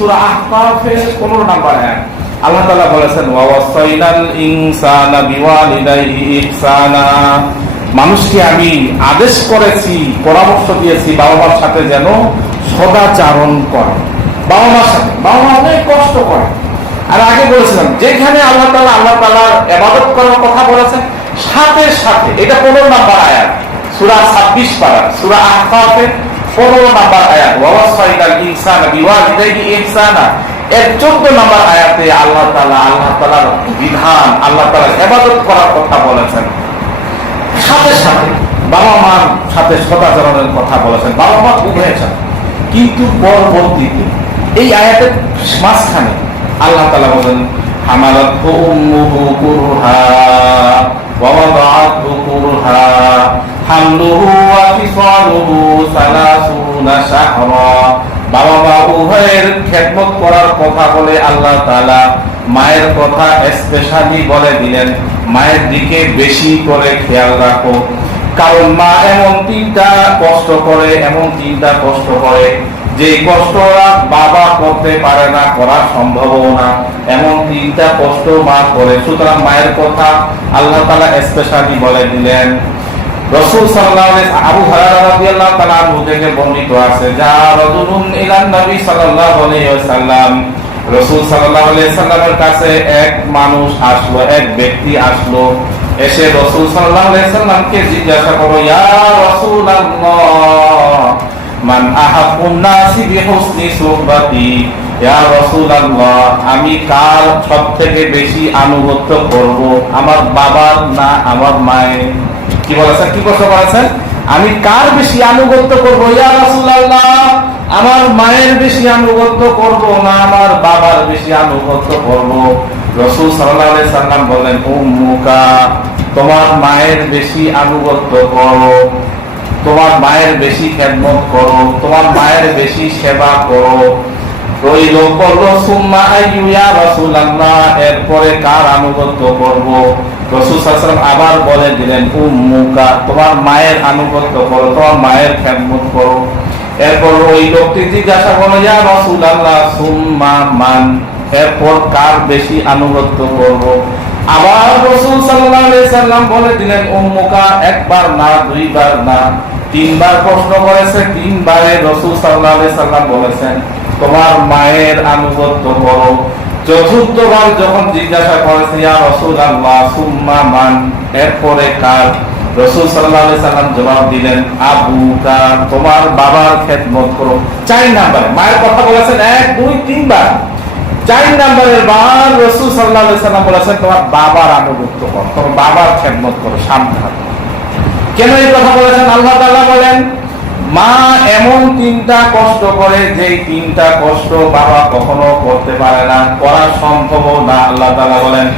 সূরা আহকাফের 15 নম্বর আয়াত। আল্লাহ তাআলা বলেছেন ওয়াসাইনাল ইনসানা বিওয়ালিদাইহি ইহসানা। মানুষকে আমি আদেশ করেছি, পরামর্শ দিয়েছি বাবা মার সাথে যেন সদাচারণ করে। বাবা মার সাথে। বাবা মা অনেক কষ্ট করে। আর আগে বলেছিলাম, যেখানে আল্লাহ তাআলা, আল্লাহ তাআলার ইবাদত করার কথা বলেছেন, সাথে সাথে, এটা 15 নম্বর আয়াত, সূরা 26 পারা, সূরা আহকাফের 15 নম্বর আয়াত ইনসানা বিওয়ালিদাইহি ইহসানা এর 14 নম্বর আয়াতে আল্লাহ তাআলা, আল্লাহ তাআলার বিধান, আল্লাহ তাআলার ইবাদত করার কথা বলেছেন। সাথে সাথে বাবা মার সাথে সদাচরণের কথা বলেছেন। বাবা মা উভয়েছেন কিন্তু পরবর্তীতে এই আয়াতের মাঝখানে আল্লাহ তালা বলেন ওয়া ওয়াদাআতহু কুরহা, হামলুহু ওয়া ফিসালুহু সালাসুনা শাহরা বাবা মা উভয়ের খেদমত করার কথা বলে আল্লাহ তাআলা মায়ের কথা স্পেশালি বলে দিলেন। মায়ের দিকে বেশি করে খেয়াল রাখো। কারণ মা এমন কষ্ট করে, এমন কষ্ট করে, যে বাবা করতে পারে না, করা সম্ভব না। এমন তিনটা কষ্ট মা করে। সুতরাং মায়ের কথা আল্লাহ তালা স্পেশালি বলে দিলেন। রসুল সাল্লাল্লাহু আলাইহি থেকে সাল্লামের কাছে এক মানুষ আসলো, এক ব্যক্তি আসলো। এসে সাল্লামকে জিজ্ঞাসা করো আমি কার সবথেকে বেশি আনুগত্য করব। আমার বাবার না, আমার মায়ের। কি বলেছেন? কি প্রশ্ন করেছেন? আমি কার বেশি আনুগত্য করব? ইয়া রাসূলুল্লাহ, আমার মায়ের বেশি আনুগত্য করব না আমার বাবার বেশি আনুগত্য করব? রাসূল আলাইহি সাল্লাম বলেন উম্মুকা, তোমার মায়ের বেশি আনুগত্য করো। তোমার মায়ের বেশি খেদমত করো। তোমার মায়ের বেশি সেবা করো। ওই লোক বলল সুম্মা আইয়ু ইয়া রাসূলুল্লাহ। এরপরে কার আনুগত্য করব? রাসূল সাল্লাল্লাহু আবার বলে দিলেন, উম্মুকা, তোমার মায়ের আনুগত্য করো, তোমার মায়ের খেদমত করো। এরপর ওই লোকটি জিজ্ঞাসা করল, ইয়া রাসূলুল্লাহ, সুম্মা মান? এরপর কার বেশি আনুগত্য করব? আবার রাসূল সাল্লাল্লাহু আলাইহি সাল্লাম বলে দিলেন, উম্মুকা, একবার না, দুইবার না। তিনবার প্রশ্ন করেছে, তিনবারে রাসূল সাল্লাল্লাহু আলাইহি সাল্লাম বলেছেন তোমার মায়ের আনুগত্য করো। চতুর্থবার যখন জিজ্ঞাসা করেছে ইয়া রাসূলুল্লাহ, সুম্মা মান? এরপরে কার? রসুল সাল্লাহ সাল্লাম জবাব দিলেন, আবু আবুকা তোমার বাবার খেদমত করো। চার নাম্বারে, মায়ের কথা বলেছেন এক, দুই, তিনবার। চার নাম্বারের বার রসুল সাল্লাহ সাল্লাম বলেছেন, তোমার বাবার আনুগত্য করো, তোমার বাবার খেদমত করো সামনে কেন এই কথা বলেছেন? আল্লাহ তাআলা বলেন মা এমন তিনটা কষ্ট করে যে তিনটা কষ্ট বাবা কখনো করতে পারে না, করা সম্ভব না, আল্লাহ তাআলা বলেন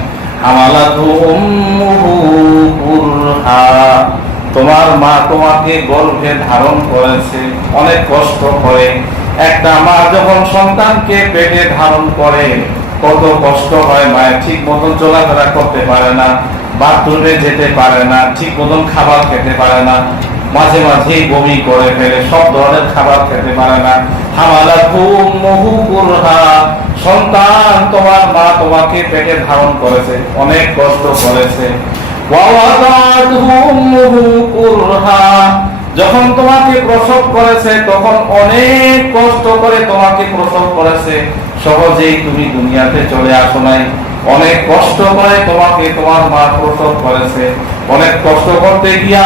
তোমার মা তোমাকে গর্ভে ধারণ করেছে, অনেক কষ্ট করে। একটা মা যখন সন্তানকে পেটে ধারণ করে, কত কষ্ট হয় মায়ের ঠিক মতন চলাফেরা করতে পারে না, বাথরুমে যেতে পারে না, ঠিক মতন খাবার খেতে পারে না। মাঝে মাঝেই বমি করে ফেলে, সব ধরনের খাবার খেতে পারে না। হামালা মহু কুরহা। সন্তান তোমার মা তোমাকে পেটে ধারণ করেছে, অনেক কষ্ট করেছে। যখন তোমাকে প্রসব করেছে, তখন অনেক কষ্ট করে তোমাকে প্রসব করেছে। সহজেই তুমি দুনিয়াতে চলে আসো নাই। অনেক কষ্ট করে তোমাকে তোমার মা প্রসব করেছে। অনেক কষ্ট করতে গিয়া,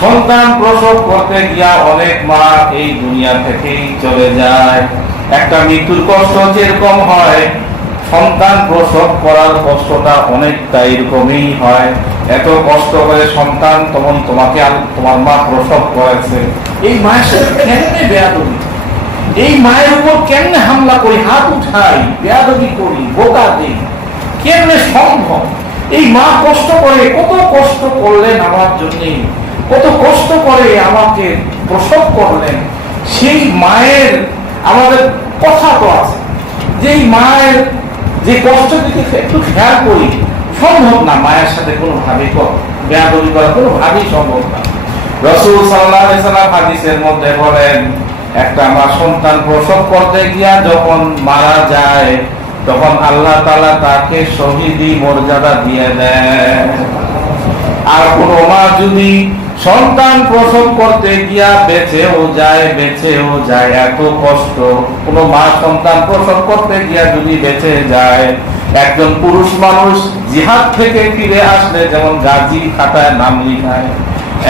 সন্তান প্রসব করতে গিয়া অনেক মা এই দুনিয়া থেকেই চলে যায়। একটা মৃত্যুর কষ্ট যেরকম হয়, সন্তান প্রসব করার কষ্টটা অনেকটা এরকমই হয়। এত কষ্ট করে সন্তান তখন তোমাকে তোমার মা প্রসব করেছে। এই মায়ের সাথে কেমনে বেয়াদবি? এই মায়ের উপর কেমনে হামলা করি? হাত উঠাই, বেয়াদবি করি, বোকা দিই। কেমনে সম্ভব? এই মা কষ্ট করে, কত কষ্ট করলেন আমার জন্য, কত কষ্ট করে আমাকে প্রসব করলেন। সেই মায়ের আমাদের কথা তো আছে। যে মায়ের যে কষ্ট দিকে একটু খেয়াল করি, সম্ভব না মায়ের সাথে কোনোভাবেই বেয়াদবি করা, কোনোভাবেই সম্ভব না। রসুল সাল্লাহ সাল্লাম হাদিসের মধ্যে বলেন, একটা মা সন্তান প্রসব করতে গিয়া যখন মারা যায় তখন আল্লাহ তালা তাকে শহীদি মর্যাদা দিয়ে দেয় আর কোন মা যদি সন্তান প্রসব করতে গিয়া বেঁচেও যায় বেঁচেও যায়, এত কষ্ট। কোন মা সন্তান প্রসব করতে গিয়া যদি বেঁচে যায়, একজন পুরুষ মানুষ জিহাদ থেকে ফিরে আসলে যেমন গাজী খাতায় নাম লিখায়,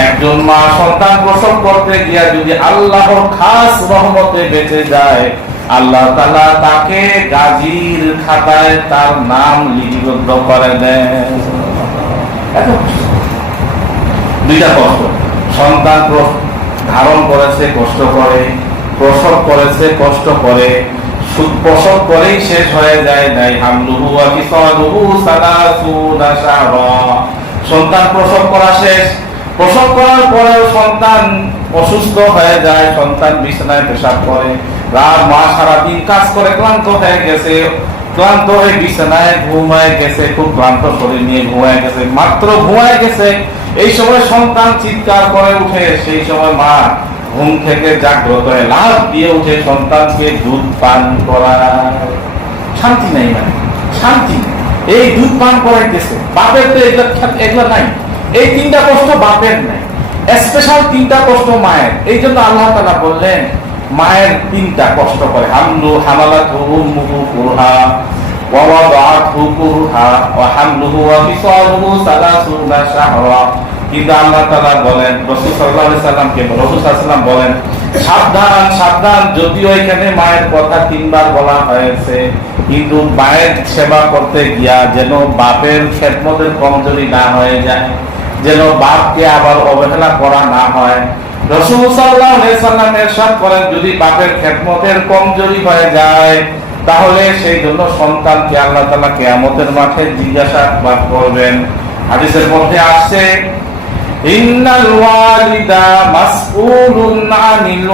একজন মা সন্তান প্রসব করতে গিয়া যদি আল্লাহর খাস রহমতে বেঁচে যায় আল্লাহ তালা তাকে গাজীর খাতায় তার নাম লিপিবদ্ধ করে কষ্ট। দুইটা কষ্ট। সন্তান ধারণ করেছে, কষ্ট করে, প্রসব করেছে, কষ্ট করে। প্রসব করেই শেষ হয়ে যায়, নাই হামলুহু ওয়া ফিসালুহু সালাসুনা শাহরা। সন্তান প্রসব করা শেষ। প্রসব করার পরেও সন্তান অসুস্থ হয়ে যায়, সন্তান বিছানায় পেশাব করে। রাত মা সারাদিন কাজ করে, ক্লান্ত হয়ে গেছে। ক্লান্ত হয়ে বিছানায় ঘুমায় গেছে, খুব ক্লান্ত শরীর নিয়ে ঘুমায় গেছে, মাত্র ঘুমায় গেছে। এই সময় সন্তান চিৎকার করে উঠে, সেই সময় মা ঘুম থেকে জাগ্রত হয়ে লাভ দিয়ে উঠে সন্তানকে দুধ পান করা শান্তি নাই মানে শান্তি। এই দুধ পান করাইতেছে, বাপের তো এগুলো এগুলো নাই। এই তিনটা কষ্ট বাপের নাই। স্পেশাল তিনটা কষ্ট মায়ের। এই জন্য আল্লাহ তালা বললেন মায়ের তিনটা কষ্ট করে। হামলু হামালা ধরু মুহু কুরহা কিন্তু বলেন, সাবধান সাবধান, যদিও এখানে মায়ের কথা তিনবার বলা হয়েছে, কিন্তু মায়ের সেবা করতে গিয়া যেন বাপের খেদমতের কমজোরি না হয়ে যায়, যেন বাপকে আবার অবহেলা করা না হয় করেন, যদি বাপের খেদমতের কমজোরি হয়ে যায়, তাহলে সেই জন্য সন্তানকে আল্লাহ তাআলা কিয়ামতের মাঠে জিজ্ঞাসাবাদ করবেন। হাদিসের মধ্যে আসছে, ইন্নাল ওয়ালিদা মাসউলুন আনিল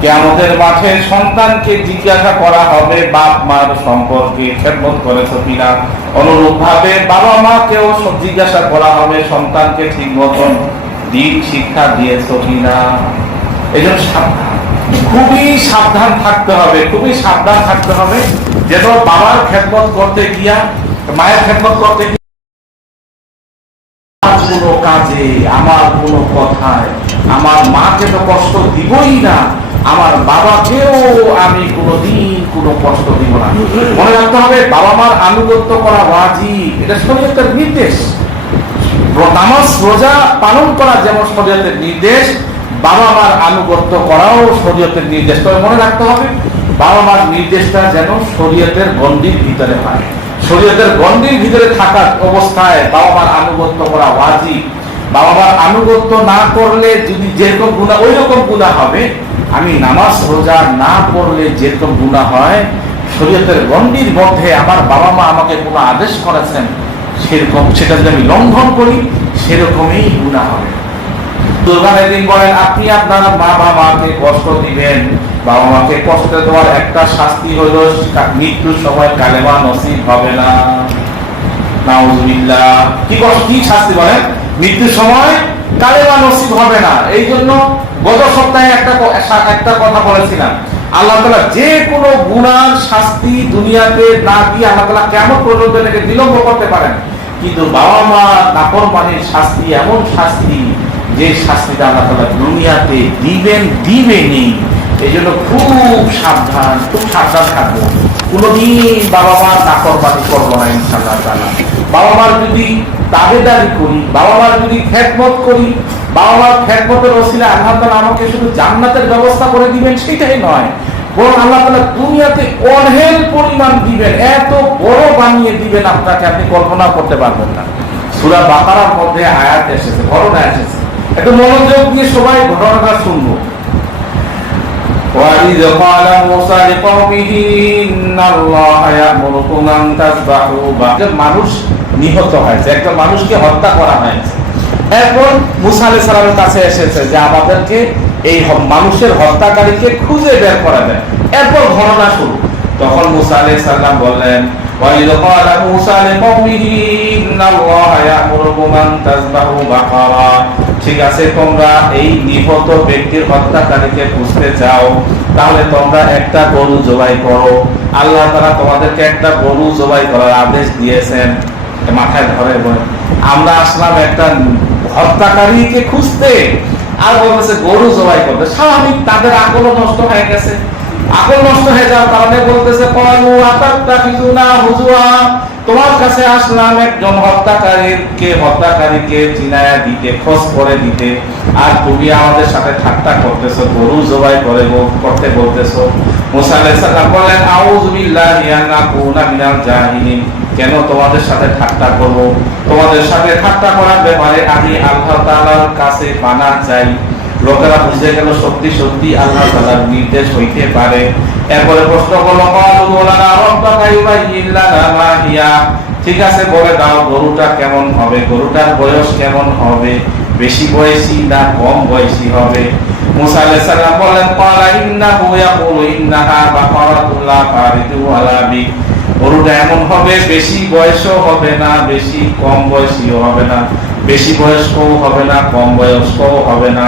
কিয়ামতের মাঠে সন্তানকে জিজ্ঞাসা করা হবে, বাপ মার সম্পর্কে খেদমত করেছ কিনা? অনুরূপ ভাবে বাবা মাকেও জিজ্ঞাসা করা হবে, সন্তানকে ঠিক মতন দিন শিক্ষা দিয়েছ কিনা? এই জন্য খুবই সাবধান থাকতে হবে, খুবই সাবধান থাকতে হবে, যেন বাবার খেদমত করতে গিয়া, মায়ের খেদমত করতে কোনো কাজে, আমার কোনো কথায়, আমার মাকে তো কষ্ট দিবই না। আমার বাবাকেও আমি কোনোদিন কোনো কষ্ট দিব না। মনে রাখতে হবে, বাবা মার আনুগত্য করা ওয়াজিব। এটা শরীয়তের নির্দেশ। নামাজ, রোজা পালন করা যেমন শরীয়তের নির্দেশ, বাবা মার আনুগত্য করাও শরীয়তের নির্দেশ। তবে মনে রাখতে হবে, বাবা মার নির্দেশটা যেন শরীয়তের গণ্ডির ভিতরে হয়। শরীয়তের গণ্ডির ভিতরে থাকার অবস্থায় বাবা মার আনুগত্য করা ওয়াজিব। বাবা মার আনুগত্য না করলে যদি যেরকম গুণা ওই রকম গুণা হবে আমি নামাজ রোজা না পড়লে যেরকম গুণা হয়, শরীয়তের গণ্ডির মধ্যে আমার বাবা মা আমাকে কোনো আদেশ করেছেন, সেরকম, সেটা যদি আমি লঙ্ঘন করি, সেরকমই গুণা হবে। দুর্গানের দিন বলেন, আপনি আপনার বাবা মাকে কষ্ট দিবেন, বাবা মাকে কষ্ট দেওয়ার একটা শাস্তি হলো, মৃত্যুর সময় কালেমা নসিব হবে না। নাউজুবিল্লাহ। কি কষ্ট, কি শাস্তি বলেন? মৃত্যুর সময় কালেমা নসিব হবে না। এই জন্য গত সপ্তাহে একটা একটা কথা বলেছিলাম। আল্লাহ তালা যে কোনো গুণার শাস্তি দুনিয়াতে না দিয়ে আল্লাহ তালা কেমন পর্যন্ত এটাকে বিলম্ব করতে পারেন। কিন্তু বাবা মা কাপড় পানির শাস্তি এমন শাস্তি যে শাস্তিটা আল্লাহ তালা দুনিয়াতে দিবেন, দিবেনই। এই জন্য খুব সাবধান খুব সাবধান থাকব। কোনোদিন বাবা মার নাফরমানি করব না ইনশাল্লাহ তালা বাবা মার যদি দাবেদারি করি বাবা মার যদি খেদমত করি বাবা মার খেদমতের ওসিলা আল্লাহ তালা আমাকে শুধু জান্নাতের ব্যবস্থা করে দিবেন, সেটাই নয়। বরং আল্লাহ তালা দুনিয়াতে অঢেল পরিমাণ দিবেন, এত বড় বানিয়ে দিবেন আপনাকে, আপনি কল্পনা করতে পারবেন না। সুরা বাকারার মধ্যে আয়াত এসেছে, ঘটনা এসেছে। একটু মনোযোগ দিয়ে সবাই ঘটনাটা শুনব। وإذ قال موسى لقومه إن الله يأمركم أن تذبحوا بقرة একজন মানুষ নিহত হয়েছে একজন মানুষকে হত্যা করা হয়েছে এরপর মুসা আলাইহিস সালামের কাছে এসেছে যে আমাদেরকে এই হ- মানুষের হত্যাকারীকে খুঁজে বের করে দেন এরপর ঘটনা শুরু তখন মুসা আলাইহিস সালাম বললেন وإذ قال موسى لقومه إن ইন্নাল্লাহা ইয়ামুরুকুম আন তাযবাহু বাকারা ঠিক আছে, তোমরা এই নিহত ব্যক্তির হত্যাকারীকে খুঁজতে চাও তাহলে তোমরা একটা গরু জবাই করো। আল্লাহ তাআলা তোমাদেরকে একটা গরু জবাই করার আদেশ দিয়েছেন মাথায় ধরে আমরা আসলাম একটা হত্যাকারীকে খুঁজতে। আর বলতেছে, গরু জবাই করতে। স্বাভাবিক, তাদের আকলও নষ্ট হয়ে গেছে। আকল নষ্ট হয়ে যাওয়ার কারণে বলতেছে, কলু আতাত্তাখিজুনা হুজুয়া। তোমার কাছে আসলাম একজন হত্যাকারীর, কে হত্যাকারীকে চিনায়া দিতে, খোঁজ করে দিতে। আর তুমি আমাদের সাথে ঠাট্টা করতেছো, গরু জবাই করে করতে বলতেছো। বলেন মিনাল কেন তোমাদের সাথে ঠাট্টা করব? তোমাদের সাথে ঠাট্টা করার ব্যাপারে আমি আল্লাহ কাছে পানা চাই। লোকেরা বুঝে গেল সত্যি সত্যি আল্লাহ তাআলার নির্দেশ হইতে পারে। এরপরে প্রশ্ন করল ক্বালু লানা রাব্বাকা মা হিয়া। ঠিক আছে, বলে দাও, গরুটা কেমন হবে? গরুটার বয়স কেমন হবে? বেশি বয়সী না কম বয়সী হবে? মুসা আলাইহিস সালাম বলেন ক্বালা ইন্নাহু ইয়াকুলু, ইন্নাহা ফারিদু গরুটা এমন হবে, বেশি বয়সও হবে না, বেশি কম বয়সীও হবে না, বেশি বয়স্কও হবে না, কম বয়স্কও হবে না।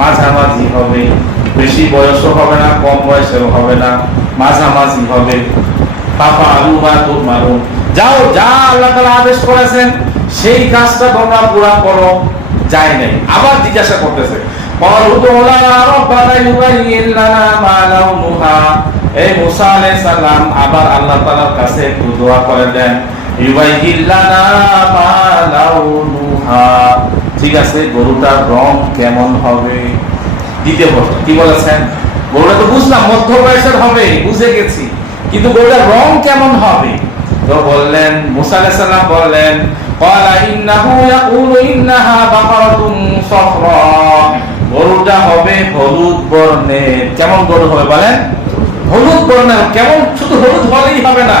মাঝামাঝি হবে। বেশি বয়সও হবে না, কম বয়সেও হবে না, মাঝামাঝি হবে। পাপা আলু বা মারো যাও, যা আল্লাহ তালা আদেশ করেছেন, সেই কাজটা তোমরা পুরা করো। যায় নাই। আবার জিজ্ঞাসা করতেছে এই মুসা আলাইহিস আবার আল্লাহ তালার কাছে একটু দোয়া করে দেন। ঠিক আছে, গরুটার রং কেমন হবে? দ্বিতীয় প্রশ্ন, কি বলেছেন? গরুটা তো বুঝলাম মধ্য বয়সের হবে, বুঝে গেছি। কিন্তু গরুটার রং কেমন হবে? তো বললেন, মুসা আলাইহিস বললেন কেমন গরু হবে বলেন? হলুদ বর্ণের, কেমন শুধু হলুদ হলেই হবে না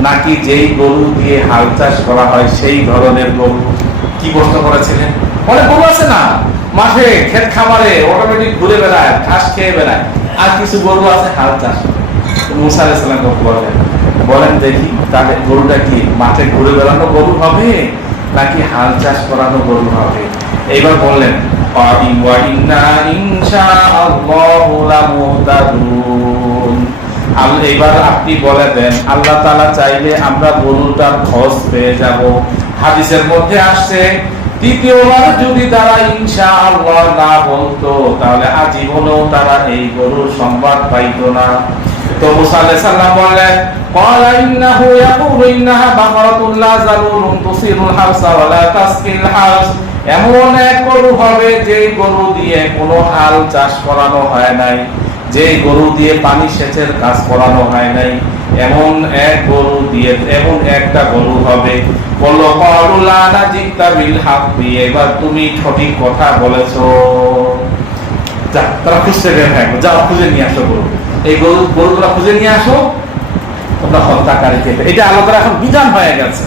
নাকি যেই গরু দিয়ে হাল চাষ করা হয় সেই ধরনের গরু? কি প্রশ্ন করেছিলেন? অনেক গরু আছে না। মাঠে, ক্ষেত খামারে অটোমেটিক ঘুরে বেড়ায়, ঘাস খেয়ে বেড়ায়। আর কিছু গরু আছে হাল চাষ। বলেন বলেন দেখি, তাহলে গরুটা কি মাঠে ঘুরে বেড়ানো গরু হবে, নাকি হাল চাষ করানো গরু হবে? এইবার বললেন "ওয়া ইন্না ইনশাআল্লাহু লামুহতাদুন। আল্লাহ এবার আপনি বলে দেন আল্লাহ তাআলা চাইলে আমরা গরুটার খোঁজ পেয়ে যাব হাদিসের মধ্যে আসছে দ্বিতীয়বার যদি তারা ইনশাআল্লাহ না বলতো তাহলে আজীবনেও তারা এই গরুর সংবাদ পাইতো না তো মুসা আলাইহিস সালাম বললেন قال إنه يقول إنها بقرة لا ذلول تصير الحرث ولا تسقي الحرث এমন এক গরু হবে যে গরু দিয়ে কোনো হাল চাষ করানো হয় নাই যে গরু দিয়ে পানি সেচের কাজ করানো হয় নাই, এমন এক গরু দিয়ে, এমন একটা গরু হবে। এবার তুমি সঠিক কথা বলেছ। যা খুঁজে নিয়ে আসো গরু। এই গরু খুঁজে নিয়ে আসো। তোমরা এখন বিধান হয়ে গেছে।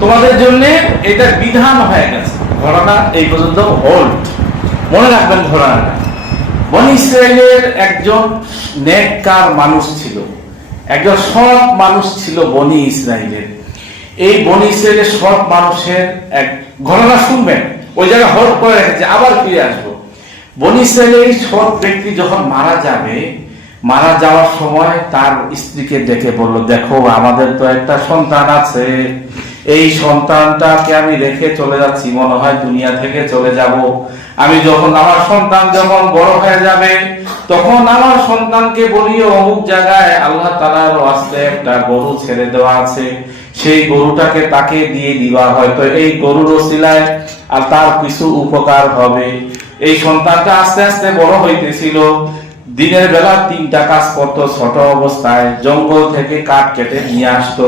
তোমাদের জন্য এটা বিধান হয়ে গেছে। ঘটনা এই পর্যন্ত হোল্ড মনে রাখবেন ঘটনাটা বনি ইসরায়েলের একজন নেককার মানুষ ছিল। একজন সৎ মানুষ ছিল বনি ইসরায়েলের এই বনি ইসরায়েলের সৎ মানুষের এক ঘটনা শুনবেন। ওই জায়গায় হোল্ড করে রেখেছে, আবার ফিরে আসব। বনি ইসরায়েলের এই সৎ ব্যক্তি যখন মারা যাবে, মারা যাওয়ার সময় তার স্ত্রীকে ডেকে বলল, দেখো, আমাদের তো একটা সন্তান আছে। এই সন্তানটাকে আমি রেখে চলে যাচ্ছি। মনে হয় দুনিয়া থেকে চলে যাব। আমি যখন আমার সন্তান যখন বড় হয়ে যাবে, তখন আমার সন্তানকে বলিও অমুক জায়গায় আল্লাহ তালার আসতে একটা গরু ছেড়ে দেওয়া আছে। সেই গরুটাকে তাকে দিয়ে দিবা। হয়তো এই গরুর ওসিলায় আর তার কিছু উপকার হবে। এই সন্তানটা আস্তে আস্তে বড় হইতেছিল। দিনের বেলা তিনটা কাজ করতো, ছোট অবস্থায়। জঙ্গল থেকে কাঠ কেটে নিয়ে আসতো।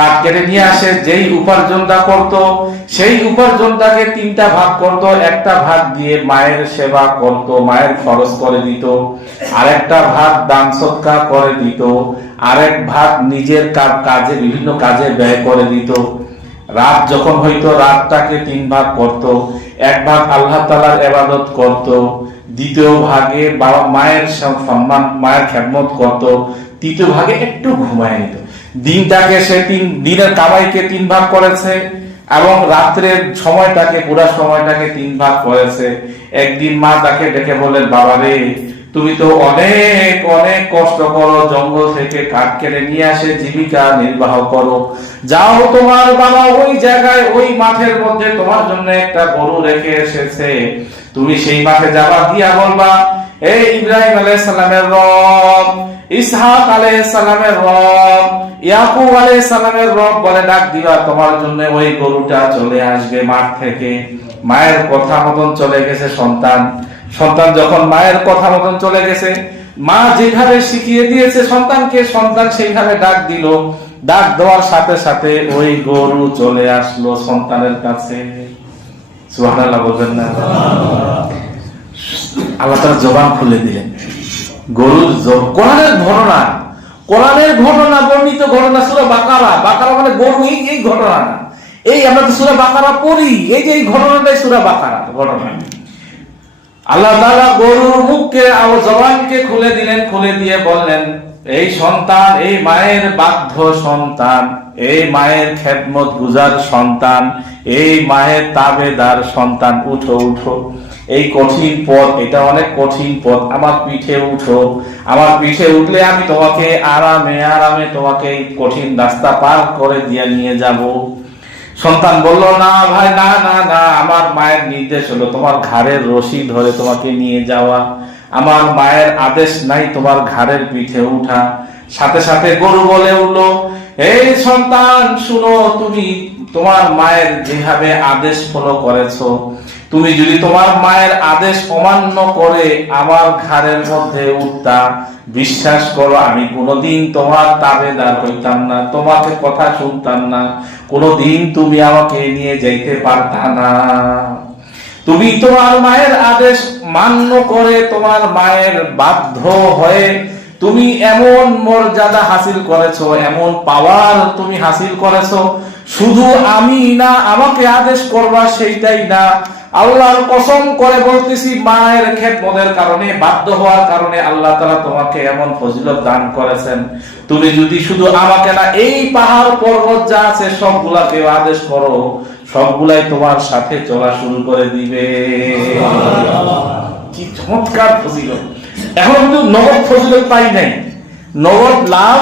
কাঠ কেটে নিয়ে আসে, যেই উপার্জনটা করত, সেই উপার্জনটাকে তিনটা ভাগ করত। একটা ভাগ দিয়ে মায়ের সেবা করত, মায়ের খরচ করে দিত। আরেকটা ভাগ দান সৎকার করে দিত। আরেক ভাগ নিজের কাজে, বিভিন্ন কাজে ব্যয় করে দিত। রাত যখন হইতো, রাতটাকে তিন ভাগ করত। এক ভাগ আল্লাহ তালার এবাদত করত। দ্বিতীয় ভাগে বাবা মায়ের সম- সম্মান, মায়ের খেদমত করত। তৃতীয় ভাগে একটু ঘুমায় নিত। দিনটাকে সে তিন, দিনের কামাইকে তিন ভাগ করেছে এবং রাত্রের সময়টাকে, পুরা সময়টাকে তিন ভাগ করেছে। একদিন মা তাকে ডেকে বলেন বাবা রে, তুমি তো অনেক অনেক কষ্ট করো, জঙ্গল থেকে কাঠ কেটে নিয়ে আসে জীবিকা নির্বাহ করো। যাও তোমার বাবা ওই জায়গায়, ওই মাঠের মধ্যে তোমার জন্য একটা গরু রেখে এসেছে। তুমি সেই মাঠে যাবা দিয়া বলবা, এই ইব্রাহিম আলাইহিস সালামের রব ইসহাক রব, ইয়াকুব রব বলে ডাক দিবা, তোমার জন্য ওই গরুটা চলে আসবে মাঠ থেকে। মায়ের কথা মতন চলে গেছে সন্তান। সন্তান যখন মায়ের কথা মতন চলে গেছে, মা যেভাবে শিখিয়ে দিয়েছে সন্তানকে, সন্তান সেইভাবে ডাক দিল। ডাক দেওয়ার সাথে সাথে ওই গরু চলে আসলো সন্তানের কাছে। সুবহানাল্লাহ, বলবেন না? আল্লাহ তার জবান খুলে দিলেন। গরুর জ- কোরআনের ঘটনা। কোরআনের ঘটনা বর্ণিত ঘটনা সুরা বাকারা। বাকারা মানে গরু, এই ঘটনা না এই আমরা তো সুরা বাকারা পড়ি। এই যে এই ঘটনাটাই সুরা বাকারা, ঘটনা। আল্লাহ তাআলা গরুর মুখকে আর জবানকে খুলে দিলেন, খুলে দিয়ে বললেন, এই সন্তান, এই মায়ের বাধ্য সন্তান, এই মায়ের খেদমত গুজার সন্তান, এই মায়ের তাবেদার সন্তান, উঠো উঠো। এই কঠিন পথ, এটা অনেক কঠিন পথ। আমার পিঠে উঠো, আমার পিঠে উঠলে আমি তোমাকে আরামে আরামে তোমাকে কঠিন রাস্তা পার করে দিয়ে নিয়ে যাব। সন্তান বলল, না ভাই, না না না, আমার মায়ের নির্দেশ হলো তোমার ঘাড়ের রশি ধরে তোমাকে নিয়ে যাওয়া। আমার মায়ের আদেশ নাই তোমার ঘাড়ের পিঠে উঠা। সাথে সাথে গরু বলে উঠল, এই সন্তান, শুনো, তুমি তোমার মায়ের যেভাবে আদেশ ফলো করেছ তুমি যদি তোমার মায়ের আদেশ অমান্য করে আমার ঘাড়ের মধ্যে উঠতা, বিশ্বাস করো, আমি কোনোদিন তোমার তাবেদার হইতাম না, তোমাকে কথা শুনতাম না, কোনোদিন তুমি আমাকে নিয়ে যাইতে পারতা না। তুমি তোমার মায়ের আদেশ মান্য করে তোমার মায়ের বাধ্য হয়ে তুমি এমন মর্যাদা হাসিল করেছ, এমন পাওয়ার তুমি হাসিল করেছ, শুধু আমি না, আমাকে আদেশ করবা সেইটাই না আল্লাহর কসম করে বলতেছি, মায়ের খেদমতের কারণে, বাধ্য হওয়ার কারণে আল্লাহ তাআলা তোমাকে এমন ফজিলত দান করেছেন। তুমি যদি শুধু আমাকে না, এই পাহাড় পর্বত যা আছে সবগুলাকে আদেশ করো, সবগুলাই তোমার সাথে চলা শুরু করে দিবে। কি চমৎকার ফজিলত। এখন কিন্তু নগদ ফজিলত পাই নাই। নগদ লাভ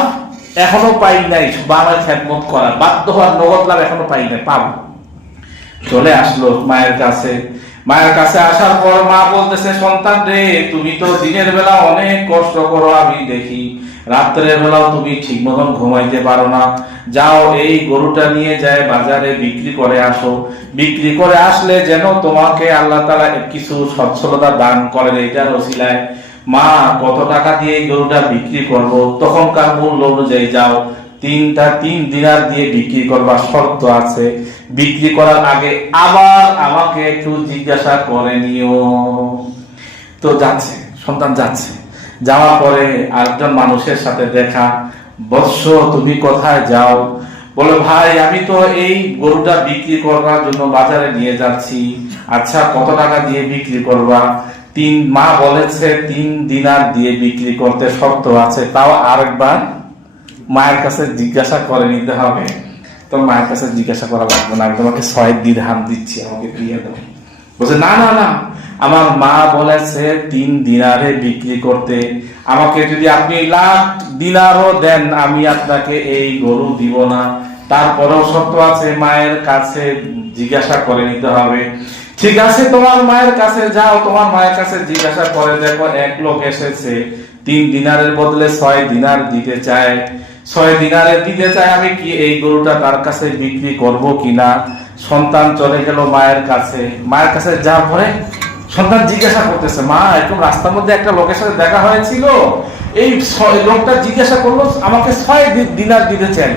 এখনও পাই নাই, বাবার খেদমত করার। বাধ্য হওয়ার নগদ লাভ এখনও পাই নাই, পাবো। চলে আসলো মায়ের কাছে। মায়ের কাছে আসার পর মা বলতেছে, সন্তান রে, তুমি তো দিনের বেলা অনেক কষ্ট করো, আমি দেখি। রাত্রের বেলাও তুমি ঠিক মতন ঘুমাইতে পারো না। যাও, এই গরুটা নিয়ে যায় বাজারে বিক্রি করে আসো। বিক্রি করে আসলে যেন তোমাকে আল্লাহ তালা কিছু সচ্ছলতা দান করেন এইটার ওসিলায়। মা, কত টাকা দিয়ে গরুটা বিক্রি করব? তখনকার মূল্য অনুযায়ী যাও। তিনটা তিন দিনার দিয়ে বিক্রি করবার শর্ত আছে। বিক্রি করার আগে আবার আমাকে একটু জিজ্ঞাসা করে নিও। তো যাচ্ছে, সন্তান যাচ্ছে। যাওয়ার পরে আরেকজন মানুষের সাথে দেখা। বৎস, তুমি কোথায় যাও? বলে, ভাই, আমি তো এই গরুটা বিক্রি করবার জন্য বাজারে নিয়ে যাচ্ছি। আচ্ছা কত টাকা দিয়ে বিক্রি করবা? তিন, মা বলেছে, তিন দিনার দিয়ে বিক্রি করতে শর্ত আছে। তাও আরেকবার মায়ের কাছে জিজ্ঞাসা করে নিতে হবে। তো মায়ের কাছে জিজ্ঞাসা করা লাগবে না, আমি তোমাকে ছয় দিরহাম দিচ্ছি, আমাকে দিয়ে দাও। বলছে, না না না, আমার মা বলেছে তিন দিনারে বিক্রি করতে। আমাকে যদি আপনি লাখ দিনারও দেন, আমি আপনাকে এই গরু দিব না। তারপরেও শর্ত আছে, মায়ের কাছে জিজ্ঞাসা করে নিতে হবে। ঠিক আছে, তোমার মায়ের কাছে যাও, তোমার মায়ের কাছে জিজ্ঞাসা করে দেখো, এক লোক এসেছে, তিন দিনারের বদলে ছয় দিনার দিতে চায়। ছয় দিনারে দিতে চাই আমি কি এই গরুটা তার কাছে বিক্রি করব কিনা? সন্তান চলে গেল মায়ের কাছে। মায়ের কাছে যা পরে সন্তান জিজ্ঞাসা করতেছে, মা, এরকম রাস্তার মধ্যে একটা লোকের সাথে দেখা হয়েছিল? এই লোকটা জিজ্ঞাসা করল, আমাকে ছয় দিনার দিতে চাই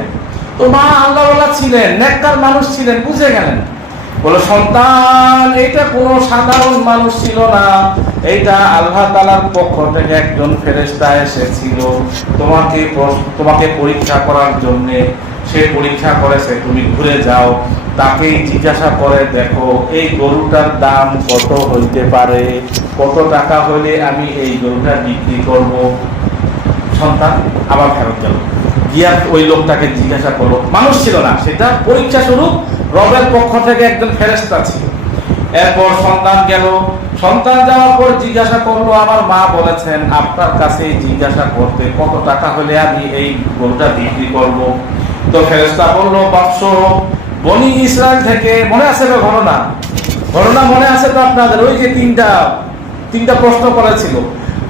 তো মা আল্লাহ ছিলেন, নেককার মানুষ ছিলেন, বুঝে গেলেন। বলো, সন্তান, এটা কোনো সাধারণ মানুষ ছিল না। এইটা আল্লাহ তালার পক্ষ থেকে একজন ফেরেস্তা এসেছিল। তোমাকে তোমাকে পরীক্ষা করার জন্য। সে পরীক্ষা করেছে, তুমি ঘুরে যাও। তাকেই জিজ্ঞাসা করে, দেখো, এই গরুটার দাম কত হইতে পারে? কত টাকা হইলে আমি এই গরুটা বিক্রি করব? সন্তান আবার ফেরত গেল। গিয়া ওই লোকটাকে জিজ্ঞাসা করল। মানুষ ছিল না, সেটা পরীক্ষা স্বরূপ রবের পক্ষ থেকে একজন ফেরেস্তা ছিল। এরপর সন্তান গেল। সন্তান যাওয়ার পর জিজ্ঞাসা করল, আমার মা বলেছেন আপনার কাছে জিজ্ঞাসা করতে কত টাকা হলে আমি এই গরুটা বিক্রি করব? তো ফেরেস্তা বলল বৎস বনি ইসরায়েল থেকে মনে আছে তো ঘটনা? ঘটনা মনে আছে তো আপনাদের? ওই যে তিনটা তিনটা প্রশ্ন করেছিল।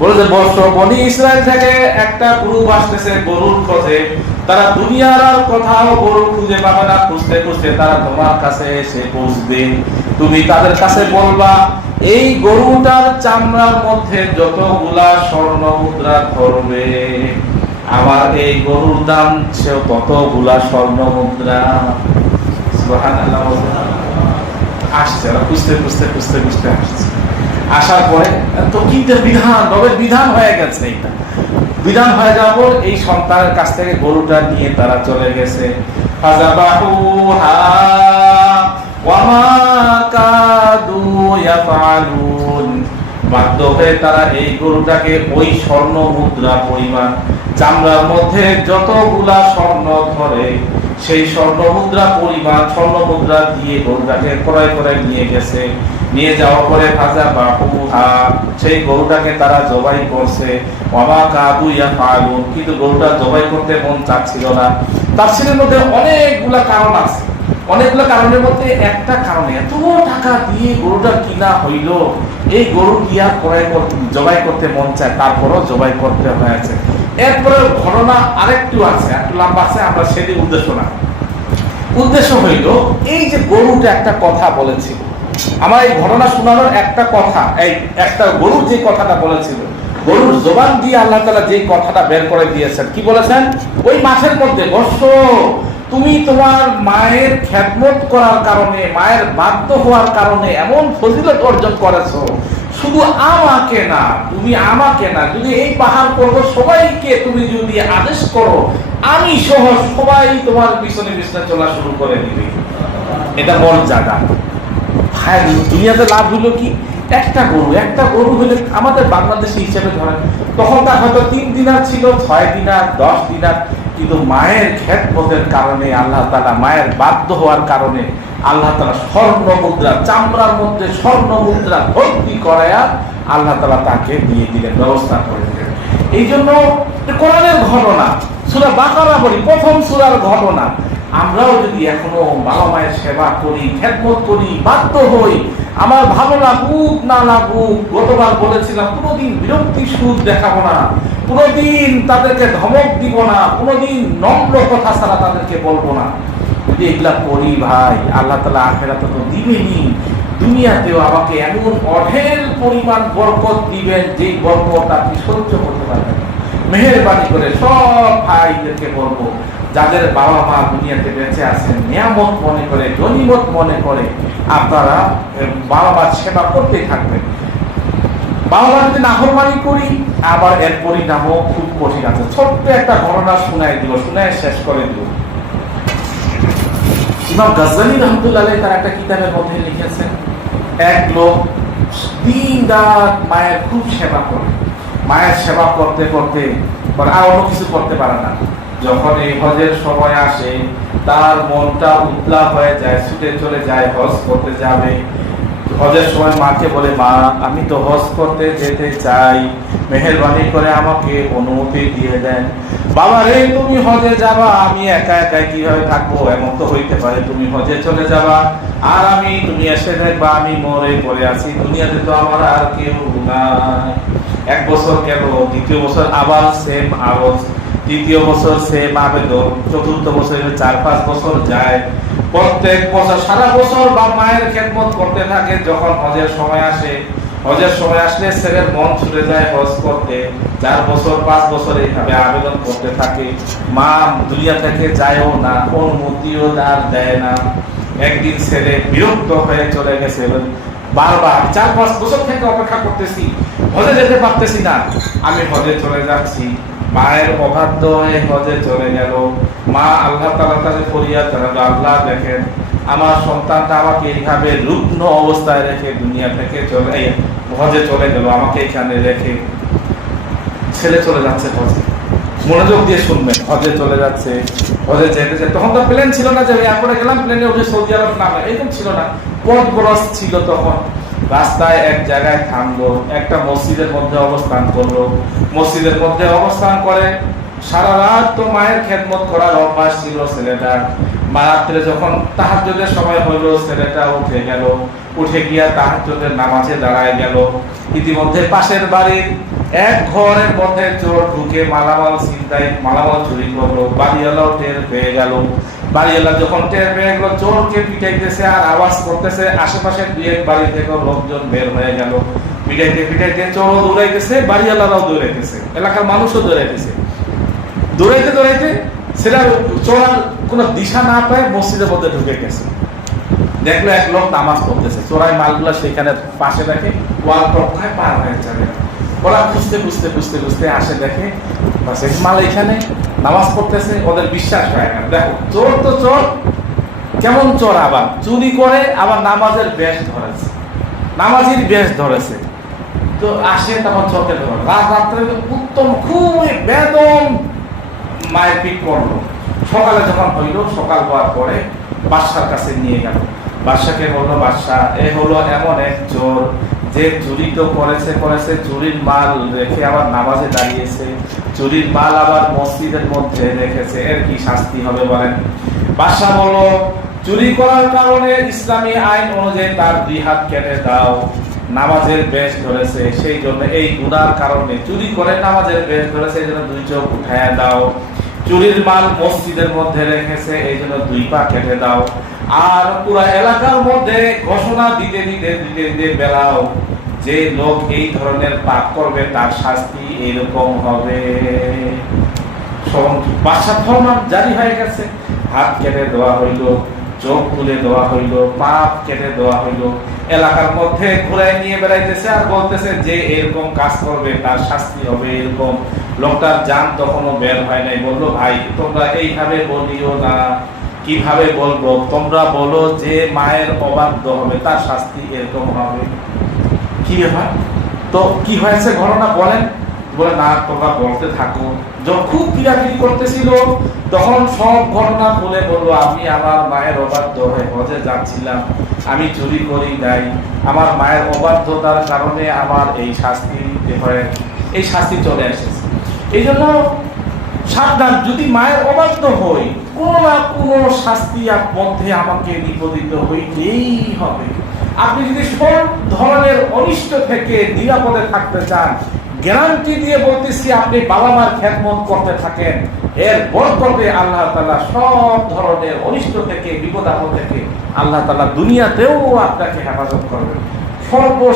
বলে বর্ষ বনি ইসরায়েল থেকে একটা গ্রুপ আসতেছে গরুর খোঁজে তারা দুনিয়ার আর কোথাও গরু খুঁজে পাবে না। খুঁজতে খুঁজতে তারা তোমার কাছে এসে পৌঁছবে। তুমি তাদের কাছে বলবা, এই গরুটার চামড়ার মধ্যে যতগুলা স্বর্ণ মুদ্রা ধরবে, আমার এই গরুর দাম সে ততগুলা স্বর্ণ মুদ্রা? আসছে ওরা খুঁজতে খুঁজতে খুঁজতে খুঁজতে আসছে। আসার পরে, তো কিন্তু বিধান, রবের বিধান হয়ে গেছে এটা। বিধান হয়ে যাওয়ার এই সন্তানের কাছ থেকে গরুটা নিয়ে তারা চলে গেছে। বাধ্য হয়ে তারা এই গরুটাকে ওই স্বর্ণ মুদ্রা পরিমাণ, চামড়ার মধ্যে যতগুলা স্বর্ণ ধরে, সেই স্বর্ণ মুদ্রা পরিমাণ, স্বর্ণ মুদ্রা দিয়ে গরুটাকে ক্রয় করে নিয়ে গেছে। নিয়ে যাওয়ার পরে ভাজা বাহুহা সেই গরুটাকে তারা জবাই করছে। বাবা কাবু ইয়া ফালুন কিন্তু গরুটা জবাই করতে মন চাচ্ছিল না। তাফসিরের মধ্যে অনেকগুলা কারণ আছে। অনেকগুলো কারণের মধ্যে একটা কারণে, এত টাকা দিয়ে গরুটা কিনা হইল, এই গরু কিয়া ক্রয় জবাই করতে মন চায়, তারপরও জবাই করতে হয়েছে। এরপরে ঘটনা আরেকটু আছে, একটু লম্বা আছে, আমরা সেটি উদ্দেশ্য না। উদ্দেশ্য হইল, এই যে গরুটা একটা কথা বলেছিল আমার এই ঘটনা শোনানোর একটা কথা, এই একটা গরু যে কথাটা বলেছিল, গরুর জবান দিয়ে আল্লাহ তালা যে কথাটা বের করে দিয়েছেন, কি বলেছেন? ওই মাঠের মধ্যে, বর্ষ, তুমি তোমার মায়ের খ্যাতমত করার কারণে, মায়ের বাধ্য হওয়ার কারণে এমন ফজিলত অর্জন করেছ। শুধু আমাকে না, তুমি আমাকে না, যদি এই পাহাড় করব সবাইকে তুমি যদি আদেশ করো, আমি সহ সবাই তোমার পিছনে পিছনে চলা শুরু করে দিবে। এটা মর্যাদা ভাই দুনিয়াতে লাভ হলো কি? একটা গরু একটা গরু হলে আমাদের বাংলাদেশি হিসেবে ধরেন, তখন তার হয়তো তিন দিনার ছিল, ছয় দিনার, দশ দিনার, কিন্তু মায়ের খেদমতের কারণে আল্লাহ তালা মায়ের বাধ্য হওয়ার কারণে আল্লাহ তালা স্বর্ণ মুদ্রা, চামড়ার মধ্যে স্বর্ণ মুদ্রা ভর্তি করায়া আল্লাহ তালা তাকে দিয়ে দিলেন, ব্যবস্থা করে দিলেন। এই জন্য কোরআনের ঘটনা, সুরা বাকারা বলি, প্রথম সুরার ঘটনা আমরাও যদি এখনও বাবা মায়ের সেবা করি, খেদমত করি, বাধ্য হই, আমার ভালো লাগুক না লাগুক, গতবার বলেছিলাম, কোনোদিন বিরক্তি সুদ দেখাবো না, কোনোদিন তাদেরকে ধমক দিব না, কোনোদিন নম্র কথা ছাড়া তাদেরকে বলব না যদি এগুলা করি ভাই, আল্লাহ তালা আখেরাতে তো দিবেনি দুনিয়াতেও আমাকে এমন অঢেল পরিমাণ বরকত দিবেন, যেই বরকত আপনি সহ্য করতে পারবেন। মেহেরবানি করে সব ভাইদেরকে বলব যাদের বাবা মা দুনিয়াতে বেঁচে আছেন, নিয়ামত মনে করে গনিমত মনে করে, আপনারা বাবা মার সেবা করতেই থাকবেন। বাবা মা যদি নাহরমানি করি, আবার এর পরিণামও খুব কঠিন আছে। ছোট্ট একটা ঘটনা শোনাই দিব শুনে শেষ করে দিব। ইমাম গাজ্জালি রহমতুল্লাহ তার একটা কিতাবের মধ্যে লিখেছেন, এক লোক দিন রাত মায়ের খুব সেবা করে। মায়ের সেবা করতে করতে আর অন্য কিছু করতে পারে না। যখন এই হজের সময় আসে, তার মনটা উতলা হয়ে যায়, ছুটে চলে যায়, হজ করতে যাবে। হজের সময় মাকে বলে, মা, আমি তো হজ করতে যেতে চাই। মেহেরবানি করে আমাকে অনুমতি দিয়ে দেন। বাবা রে, তুমি হজে যাবা? আমি একা একা কীভাবে থাকব? এমন তো হইতে পারে, তুমি হজে চলে যাবা। আর আমি, তুমি এসে দেখবা, আমি মরে পড়ে আছি। দুনিয়াতে তো আমার আর কেউ নাই। এক বছর গেল, দ্বিতীয় বছর আবার সেম আওয়াজ। তৃতীয় বছর সেম আবেদন, চতুর্থ বছর চার, পাঁচ বছর যায়। প্রত্যেক বছর, সারা বছর বা মায়ের খেদমত করতে থাকে যখন হজের সময় আসে। হজের সময় আসলে ছেলের মন ছুটে যায় হজ করতে। চার বছর, পাঁচ বছর এইভাবে আবেদন করতে থাকে। মা দুনিয়া থেকে যায়ও না, অনুমতিও আর দেয় না। একদিন ছেলে বিরক্ত হয়ে চলে গেছে বারবার, চার, পাঁচ বছর থেকে অপেক্ষা করতেছি, হজে যেতে পারতেছি না। আমি হজে চলে যাচ্ছি। মায়ের অবাধ্য হয়ে হজে চলে গেল। মা আল্লাহ তালা কাছে ফরিয়াদ জানালো আল্লাহ দেখেন। আমার সন্তানটা আমাকে এইভাবে রুগ্ন অবস্থায় রেখে দুনিয়া থেকে চলে, হজে চলে গেল, আমাকে এখানে রেখে। ছেলে চলে যাচ্ছে হজে। মনোযোগ দিয়ে শুনবেন, হজে চলে যাচ্ছে। হজে যেতে যেতে, তখন তো প্লেন ছিল না যে এরপরে গেলাম প্লেনে উঠে সৌদি আরব নামে এরকম ছিল না। পথ ছিল তখন। রাস্তায় এক জায়গায় থামলো, একটা মসজিদের মধ্যে অবস্থান করল। মসজিদের মধ্যে অবস্থান করে, সারা রাত তো মায়ের খেদমত করার অভ্যাস ছিল ছেলেটার। মারাত্রে যখন তাহাজ্জুদের সময় হইল, ছেলেটা উঠে গেল। উঠে গিয়া তাহাজ্জুদের নামাজে দাঁড়ায় গেল। ইতিমধ্যে পাশের বাড়ির এক ঘরের মধ্যে চোর ঢুকে মালামাল চিন্তায় মালামাল চুরি করল, বাড়িওয়ালাও টের পেয়ে গেল। বাড়িওয়ালা যখন টের পেয়ে গেল, চোরকে পিটাইতেছে আর আওয়াজ করতেছে আশেপাশে দুই এক বাড়ি থেকে লোকজন বের হয়ে গেল। পিটাইতে পিটাইতে চোরও দৌড়াইতেছে, বাড়িওয়ালারাও দৌড়াইতেছে, এলাকার মানুষও দৌড়াইতেছে। দৌড়াইতে দৌড়াইতে সেটা চোরার কোনো দিশা না পায়, মসজিদের মধ্যে ঢুকে গেছে। দেখল এক লোক নামাজ পড়তেছে, চোরাই মালগুলা সেখানে পাশে দেখে ওয়াল রক্ষায় পার হয়ে যাবে ওরা খুঁজতে খুঁজতে খুঁজতে খুঁজতে আসে, দেখে মাল এখানে নামাজ পড়তেছে, ওদের বিশ্বাস হয় না। দেখো, চোর তো চোর কেমন চোর আবার, চুরি করে আবার নামাজের বেশ ধরেছে, নামাজের বেশ ধরেছে। তো আসে তখন চোখে ধরে, রাত রাত্রে উত্তম খুবই বেদম মায়ের পিট করল। সকালে যখন হইল, সকাল হওয়ার পরে বাদশার কাছে নিয়ে গেল। বাদশাকে বলল বাদশাহ এ হলো এমন এক চোর যে চুরি তো করেছে করেছে চুরির মাল রেখে আবার নামাজে দাঁড়িয়েছে। চুরির মাল আবার মসজিদের মধ্যে রেখেছে। এর কি শাস্তি হবে বলেন? বাদশাহ বলল, চুরি করার কারণে ইসলামী আইন অনুযায়ী তার দুই হাত কেটে দাও। নামাজের বেশ ধরেছে, সেই জন্য এই গুণার কারণে। চুরি করে নামাজের বেশ ধরেছে, এই জন্য দুই চোখ উঠায় দাও। চুরির মাল মসজিদের মধ্যে রেখেছে, এই জন্য দুই পা কেটে দাও। আর পুরা এলাকার মধ্যে ঘোষণা দিতে দিতে দিতে দিতে বেড়াও যে লোক এই ধরনের পাপ করবে, তার শাস্তি এরকম হবে। বাদশাহ ফরমান জারি হয়ে গেছে। হাত কেটে দেওয়া হইল, চোখ তুলে দেওয়া হইল, পাপ কেটে দেওয়া হইল। এলাকার মধ্যে ঘুরাই নিয়ে বেড়াইতেছে আর বলতেছে যে এরকম কাজ করবে, তার শাস্তি হবে এরকম। লোকটার যান তখনও বের হয় নাই। বলল, ভাই, তোমরা এইভাবে বলিও না। কীভাবে বলব? তোমরা বলো যে মায়ের অবাধ্য হবে, তার শাস্তি এরকম হবে। কি ব্যাপার তো কি হয়েছে? ঘটনা বলেন। বলে, না, তোমরা বলতে থাকো। যখন খুব করতেছিল, তখন সব ঘটনা বলে বলল, আমি আমার মায়ের অবাধ্য হয়ে হজে যাচ্ছিলাম। আমি চুরি করি নাই। আমার মায়ের অবাধ্যতার কারণে আমার এই শাস্তি হয়ে, এই শাস্তি চলে এসেছে। এই জন্য সাবধান, যদি মায়ের অবাধ্য হই, কোনো না কোনো শাস্তি মধ্যে আমাকে নিপদিত হইতেই হবে। আপনি যদি সব ধরনের অনিষ্ট থেকে নিরাপদে থাকতে চান, গ্যারান্টি দিয়ে বলতেছি, আপনি বাবা মার খ্যাতমত করতে থাকেন। এর বরকতে আল্লাহ তালা সব ধরনের অনিষ্ট থেকে, বিপদ আপদ থেকে আল্লাহ তালা দুনিয়াতেও আপনাকে হেফাজত করবেন। সর্ব